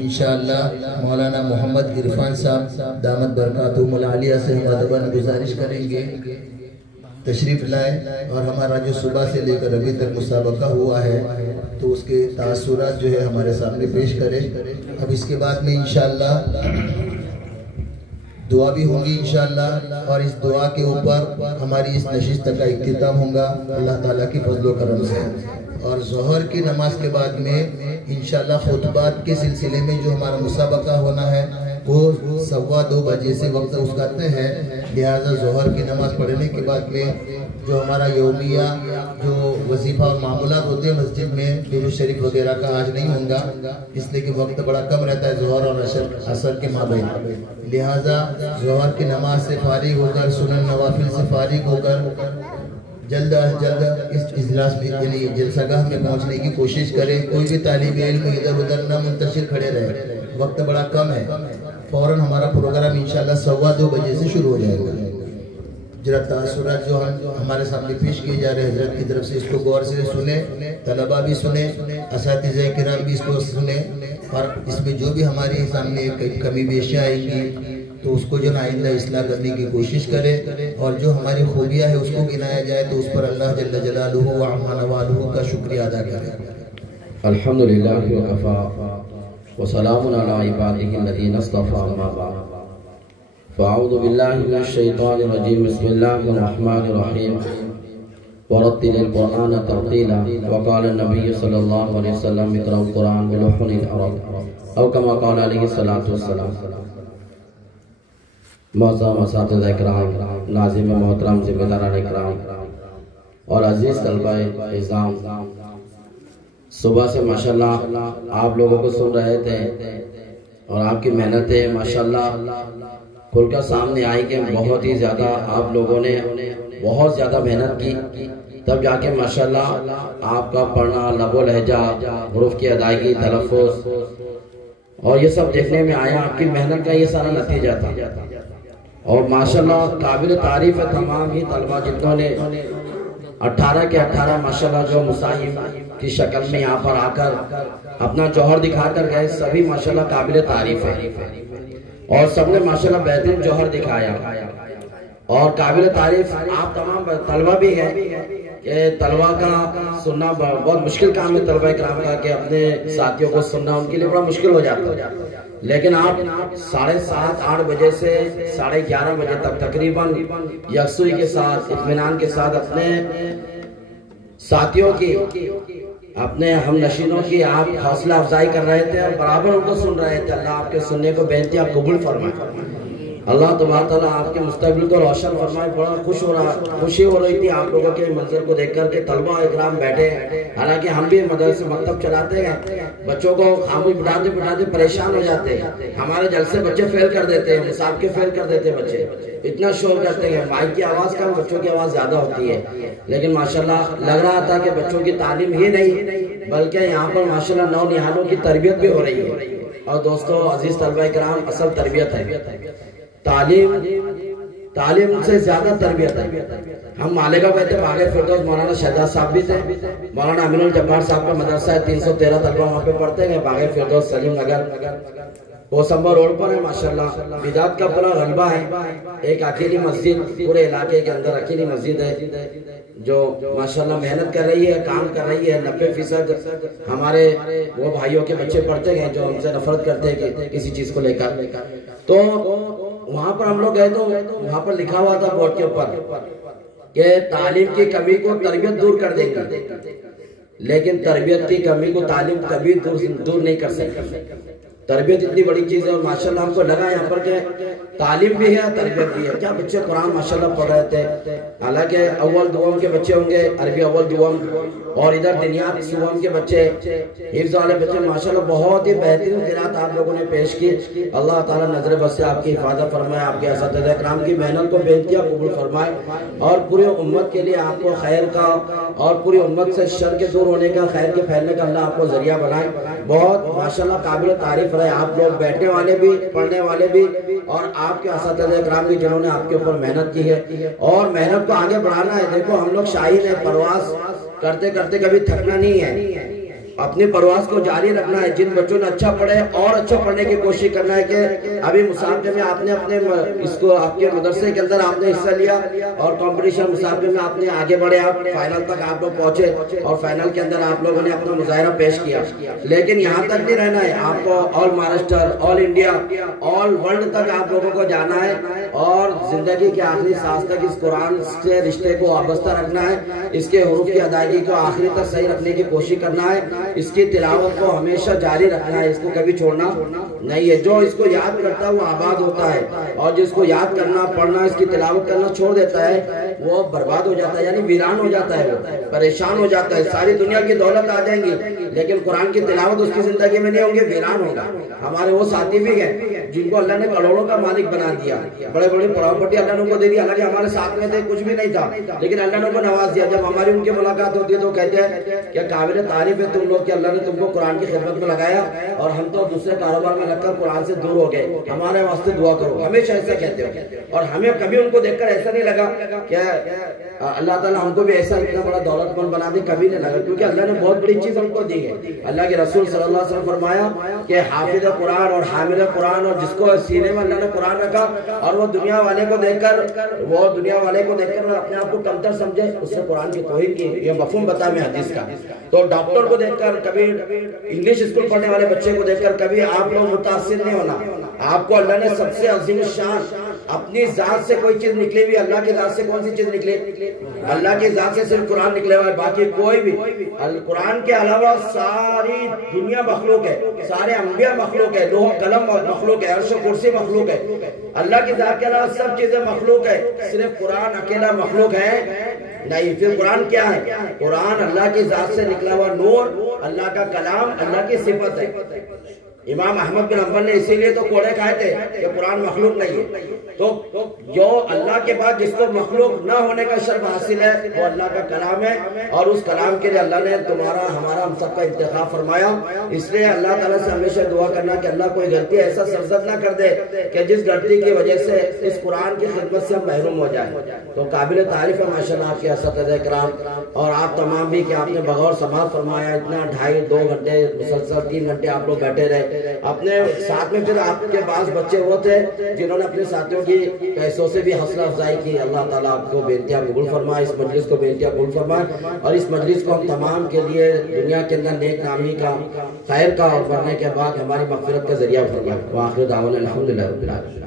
انشاءاللہ مولانا محمد عرفان صاحب دامت برکاتہم العالیہ سے ہم ادباً گزارش کریں گے تشریف لائے اور ہمارا جو صبح سے لے کر ابھی تک مسابقہ ہوا ہے تو اس کے تاثرات جو ہے ہمارے سامنے پیش کرے. اب اس کے بعد میں انشاءاللہ دعا بھی ہوگی انشاءاللہ، اور اس دعا کے اوپر ہماری اس نشست کا اختتام ہوگا اللہ تعالیٰ کی فضل و کرم سے. اور ظہر کی نماز کے بعد میں انشاءاللہ خطبات کے سلسلے میں جو ہمارا مسابقہ ہونا ہے وہ 2:15 بجے سے وقت اس کا طے ہے. لہٰذا ظہر کی نماز پڑھنے کے بعد میں جو ہمارا یومیہ جو وظیفہ اور معمولات ہوتے ہیں مسجد میں درود شریف وغیرہ کا آج نہیں ہوگا، اس لیے کہ وقت بڑا کم رہتا ہے ظہر اور عصر کے مابین. لہٰذا ظہر کی نماز سے فارغ ہو کر سنن نوافل سے فارغ ہو کر جلد از جلد اس اجلاس میں یعنی جلسہ گاہ میں پہنچنے کی کوشش کریں. کوئی بھی طالب علم ادھر ادھر نہ منتشر کھڑے رہے، وقت بڑا کم ہے. فوراً ہمارا پروگرام انشاءاللہ 2:15 بجے سے شروع ہو جائے گا. ذرا تاثرات جو ہمارے سامنے پیش کیے جا رہے ہیں حضرت کی طرف سے اس کو غور سے سنیں، طلبہ بھی سنیں، اساتذہ کرام بھی اس کو سنیں، اور اس میں جو بھی ہمارے سامنے کمی بیشیاں آئیں گی تو اس کو جو آئندہ اصلاح کرنے کی کوشش کرے، اور جو ہماری خوبیاں ہیں اس کو گنایا جائے تو اس پر اللہ جل جلالہ و عما نوالہ کا شکریہ ادا کرے. الحمدللہ وکفا وسلام علی عبادہ الذین اصطفی اما بعد فاعوذ باللہ من الشیطان الرجیم بسم اللہ الرحمن الرحیم ورتل القرآن ترتیلا وقال النبی صلی اللہ علیہ وسلم اقرأوا القرآن بلحن عرب او کما قال علیہ السلام. معظم اساتذہ اکرام، ناظم محترم، ذمہ داران اکرام اور عزیز طلبہ اعزام، صبح سے ماشاءاللہ آپ لوگوں کو سن رہے تھے اور آپ کی محنتیں ماشاءاللہ کھل کر سامنے آئی کہ بہت ہی زیادہ آپ لوگوں نے بہت زیادہ محنت کی، تب جا کے ماشاءاللہ آپ کا پڑھنا، لب و لہجہ، حروف کی ادائیگی، تلفظ اور یہ سب دیکھنے میں آیا. آپ کی محنت کا یہ سارا نتیجہ تھا اور ماشاءاللہ قابل تعریف ہے تمام ہی طلبہ جنہوں نے 18 کے 18 ماشاءاللہ جو مصاحف کی شکل میں یہاں پر آ کر اپنا جوہر دکھا کر گئے، سبھی ماشاءاللہ قابل تعریف ہے اور سب نے ماشاءاللہ بہترین جوہر دکھایا. اور قابل تعریف آپ تمام طلبہ بھی ہیں کہ طلبہ کا سننا بہت مشکل کام ہے طلبہ اکرام کا کہ اپنے ساتھیوں کو سننا ان کے لیے بڑا مشکل ہو جاتا ہے، لیکن آپ 7:30 8 بجے سے 11:30 بجے تک تقریباً یکسوئی کے ساتھ اطمینان کے ساتھ اپنے ساتھیوں کی، اپنے ہم نشینوں کی آپ حوصلہ افزائی کر رہے تھے اور برابر ان کو سن رہے تھے. اللہ آپ کے سننے کو بینتی آپ قبول فرمائے. اللہ تبارک تعالیٰ آپ کے مستقبل کو روشن فرمائے. بڑا خوشی ہو رہی تھی آپ لوگوں کے منظر کو دیکھ کر کہ طلبہ اکرام بیٹھے. حالانکہ ہم بھی مدرسے مکتب چلاتے ہیں، بچوں کو خاموش بٹھاتے پریشان ہو جاتے ہیں. ہمارے جلسے بچے فیل کر دیتے ہیں، مسابقے فیل کر دیتے ہیں بچے، اتنا شور کرتے ہیں. مائک کی آواز کم، بچوں کی آواز زیادہ ہوتی ہے. لیکن ماشاءاللہ لگ رہا تھا کہ بچوں کی تعلیم ہی نہیں بلکہ یہاں پر ماشاءاللہ نو نہالوں کی تربیت بھی ہو رہی ہے. اور دوستو عزیز طلبہ اکرام، اصل تربیت ہے تعلیم سے زیادہ تربیت ہے. ہم مالیگاؤں بیٹھے باغ فردوس مولانا شہزاد صاحب بھی تھے، مولانا امین الجبار صاحب کا مدرسہ ہے، 313 طلبہ وہاں پہ پڑھتے ہیں. باغ فردوس سلیم نگر کوسمبا روڈ پر ہے. ماشاءاللہ بدعت کا بڑا غلبہ ہے. ایک اکیلی مسجد پورے علاقے کے اندر اکیلی مسجد ہے جو ماشاءاللہ محنت کر رہی ہے، کام کر رہی ہے. 90% ہمارے وہ بھائیوں کے بچے پڑھتے ہیں جو ہم سے نفرت کرتے ہیں کہ کسی چیز کو لے کر. تو وہاں پر ہم لوگ گئے تو وہاں پر لکھا ہوا تھا بورڈ کے اوپر کہ تعلیم کی کمی کو تربیت دور کر دے گی، لیکن تربیت کی کمی کو تعلیم کبھی دور نہیں کر سکتی. تربیت اتنی بڑی چیز ہے اور ماشاءاللہ ہم کو لگا یہاں پر کہ تعلیم بھی ہے تربیت بھی ہے. کیا بچے قرآن ماشاءاللہ پڑھ رہے تھے، حالانکہ اول دوم کے بچے ہوں گے، عربی اول دوم، اور ادھر دنیات سوم کے بچے، حفظ والے بچے ماشاءاللہ بہت ہی بہترین قرات آپ لوگوں نے پیش کی. اللہ تعالیٰ نظر بس سے آپ کی حفاظت فرمائے، آپ کے اساتذہ اکرام کی محنت کو بینتیاں قبول فرمائے اور پوری امت کے لیے آپ کو خیر کا اور پوری امت سے شر کے دور ہونے کا، خیر کے پھیلنے کا اللہ آپ کو ذریعہ بنائے. بہت ماشاءاللہ قابل تعریف رہے آپ لوگ، بیٹھنے والے بھی، پڑھنے والے بھی، اور آپ کے اساتذہ اکرام بھی جنہوں نے آپ کے اوپر محنت کی ہے اور محنت کو آگے بڑھانا ہے. دیکھو ہم لوگ شاہین ہیں، پرواز کرتے کرتے کبھی تھکنا نہیں ہے. اپنی پرواز کو جاری رکھنا ہے. جن بچوں نے اچھا پڑھے اور اچھا پڑھنے کی کوشش کرنا ہے کہ ابھی مسابقے میں آپ نے اپنے اس کو آپ کے مدرسے کے اندر آپ نے حصہ لیا اور کمپٹیشن مسابقے میں آپ نے آگے بڑھے, آپ فائنل تک آپ لوگ پہنچے اور فائنل کے اندر آپ لوگوں نے اپنا مظاہرہ پیش کیا. لیکن یہاں تک نہیں رہنا ہے, آپ کو آل مہاراشٹر, آل انڈیا, آل ورلڈ تک آپ لوگوں کو جانا ہے اور زندگی کے آخری سانس تک اس قرآن سے رشتے کو وابستہ رکھنا ہے, اس کے حروف کی ادائیگی کو آخری تک صحیح رکھنے کی کوشش کرنا ہے, اس کی تلاوت کو ہمیشہ جاری رکھنا ہے, اس کو کبھی چھوڑنا نہیں ہے. جو اس کو یاد کرتا ہے وہ آباد ہوتا ہے, اور جس کو یاد کرنا, پڑھنا, اس کی تلاوت کرنا چھوڑ دیتا ہے وہ برباد ہو جاتا ہے, یعنی ویران ہو جاتا ہے, وہ پریشان ہو جاتا ہے. ساری دنیا کی دولت آ جائیں گی لیکن قرآن کی تلاوت اس کی زندگی میں نہیں ہوگی, ویران ہوگا. ہمارے وہ ساتھی بھی ہیں جن کو اللہ نے کروڑوں کا مالک بنا دیا, بڑے بڑے پراپرٹی اللہ نے ان کو دے دیا, حالانکہ ہمارے ساتھ میں تھے, کچھ بھی نہیں تھا, لیکن اللہ نے ان کو نواز دیا. جب ہماری ان کی ملاقات ہوتی ہے تو کہتے ہیں کہ قابل تعریف ہے تم لوگ کہ اللہ نے تم کو قرآن کی خدمت میں لگایا اور ہم تو دوسرے کاروبار میں لگ کر قرآن سے دور ہو گئے, ہمارے واسطے دعا کرو. ہمیشہ ایسا کہتے ہو, اور ہمیں کبھی ان کو دیکھ کر ایسا نہیں لگا کہ اللہ تعالیٰ ہم کو بھی ایسا اتنا بڑا دولت مند بنا دے, کبھی نہیں لگا, کیونکہ اللہ نے بہت بڑی چیز ہم کو دی ہے. اللہ کے رسول صلی اللہ علیہ وسلم فرمایا کہ حافظ قرآن اور حامل قرآن, اور جس کو سینے میں اللہ نے قرآن رکھا اور وہ دنیا والے کو دیکھ کر اپنے آپ کو کمتر سمجھے, اس سے قرآن کی توہین کی. یہ مفہوم بتا میں حدیث کا. تو ڈاکٹر کو دیکھ کر, کبھی انگلش اسکول پڑھنے والے بچے کو دیکھ کر کبھی آپ لوگ متاثر نہیں ہونا. آپ کو اللہ نے سب سے عظیم شان اپنی ذات سے کوئی چیز نکلی ہوئی, اللہ کی ذات سے کون سی چیز نکلے؟ اللہ کی ذات سے صرف قرآن نکلے ہوا ہے, باقی کوئی بھی. قرآن کے علاوہ ساری دنیا مخلوق ہے, سارے انبیاء مخلوق ہے, لوح قلم مخلوق ہے, عرش و کرسی مخلوق ہے. اللہ کی ذات کے علاوہ سب چیزیں مخلوق ہے, صرف قرآن اکیلا مخلوق ہے نہیں. پھر قرآن کیا ہے؟ قرآن اللہ کی ذات سے نکلا ہوا نور, اللہ کا کلام, اللہ کی صفت ہے. امام احمد بن حنبل نے اسی لیے تو کوڑے کھائے تھے کہ قرآن مخلوق نہیں ہے. تو جو اللہ کے بعد جس کو مخلوق نہ ہونے کا شرف حاصل ہے وہ اللہ کا کلام ہے, اور اس کلام کے لیے اللہ نے تمہارا ہمارا ہم سب کا انتخاب فرمایا. اس لیے اللہ تعالیٰ سے ہمیشہ دعا کرنا کہ اللہ کوئی غلطی ایسا سرزد نہ کر دے کہ جس غلطی کی وجہ سے اس قرآن کی خدمت سے ہم محروم ہو جائیں. تو قابل تعریف ہے ماشاءاللہ آپ کے اساتذہ کرام اور آپ تمام بھی کہ آپ نے بغور سماعت فرمایا, اتنا 2.5-2 گھنٹے مسلسل 3 گھنٹے آپ لوگ بیٹھے رہے. اپنے ساتھ میں پھر آپ کے بعض بچے وہ تھے جنہوں نے اپنے ساتھیوں کی پیسوں سے بھی حوصلہ افزائی کی. اللہ تعالیٰ آپ کو بینتیاں قبول فرمائے, اس مجلس کو بینتیاں قبول فرمائے, اور اس مجلس کو ہم تمام کے لیے دنیا کے اندر نیک نامی کا, خیر کا, اور مرنے کے بعد ہماری مغفرت کا ذریعہ فرمائے. وآخر دعوانا الحمدللہ رب العالمین.